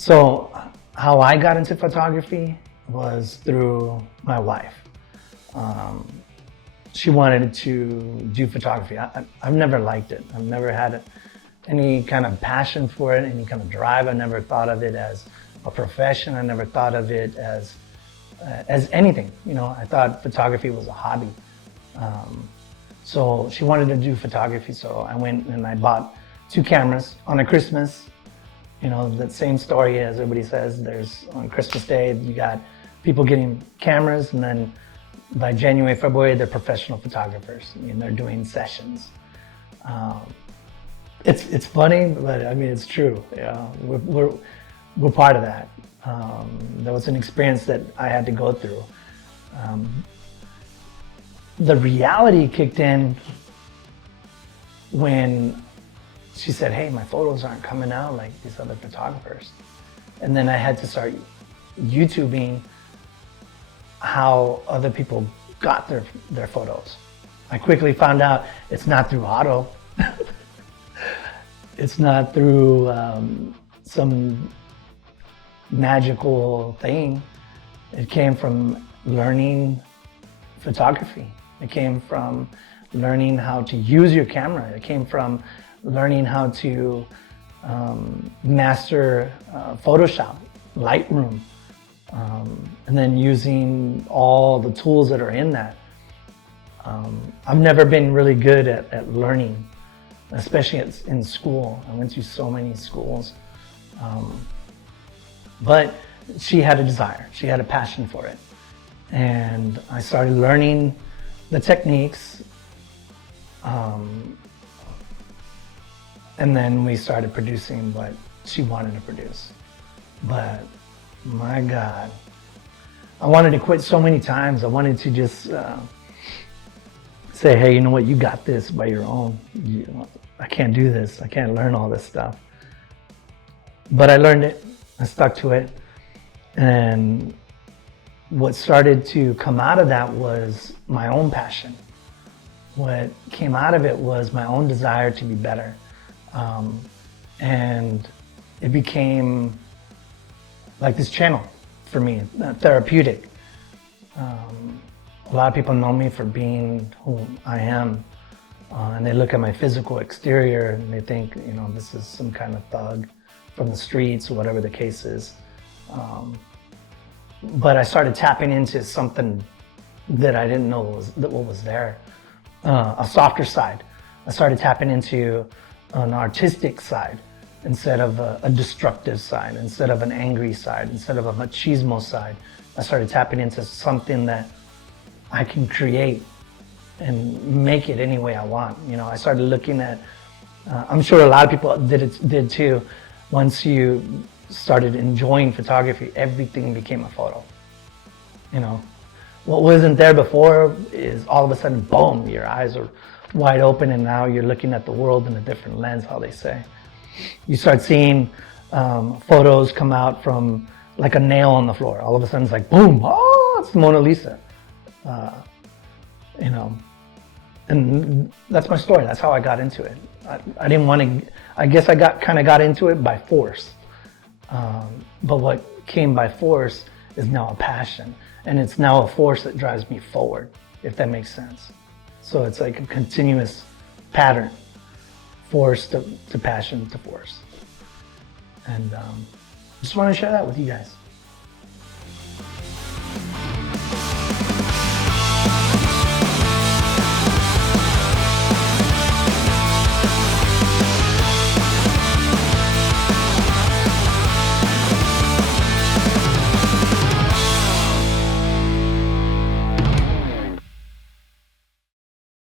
So how I got into photography was through my wife. She wanted to do photography. I've never liked it. I've never had any kind of passion for it, any kind of drive. I never thought of it as a profession. I never thought of it as anything. You know, I thought photography was a hobby. So she wanted to do photography, so I went and I bought 2 cameras on a Christmas. You know, that same story as everybody says, there's on Christmas Day, you got people getting cameras, and then by January, February, they're professional photographers and they're doing sessions. It's funny, but I mean, it's true. Yeah, we're part of that. That was an experience that I had to go through. The reality kicked in when she said, hey, my photos aren't coming out like these other photographers. And then I had to start YouTubing how other people got their photos. I quickly found out it's not through auto. It's not through some magical thing. It came from learning photography. It came from learning how to use your camera. It came from learning how to master Photoshop, Lightroom, and then using all the tools that are in that. I've never been really good at learning, especially in school. I went to so many schools. But she had a desire, she had a passion for it. And I started learning the techniques. And then we started producing what she wanted to produce. But my God, I wanted to quit so many times. I wanted to just say, hey, you know what, you got this by your own. I can't do this, I can't learn all this stuff. But I learned it, I stuck to it. And what started to come out of that was my own passion. What came out of it was my own desire to be better. And it became like this channel for me, therapeutic. A lot of people know me for being who I am, and they look at my physical exterior and they think, you know, this is some kind of thug from the streets or whatever the case is. But I started tapping into something that I didn't know what was there, a softer side. I started tapping into an artistic side instead of a destructive side, instead of an angry side, instead of a machismo side. I started tapping into something that I can create and make it any way I want. You know, I started looking at, I'm sure a lot of people did too. Once you started enjoying photography, everything became a photo. You know, what wasn't there before is all of a sudden, boom, your eyes are wide open, and now you're looking at the world in a different lens, how they say. You start seeing photos come out from like a nail on the floor. All of a sudden it's like, boom, oh, it's the Mona Lisa. You know, and that's my story. That's how I got into it. I didn't want to, I guess I kind of got into it by force. But what came by force is now a passion, and it's now a force that drives me forward, if that makes sense. So it's like a continuous pattern, force to passion to force. And just want to share that with you guys.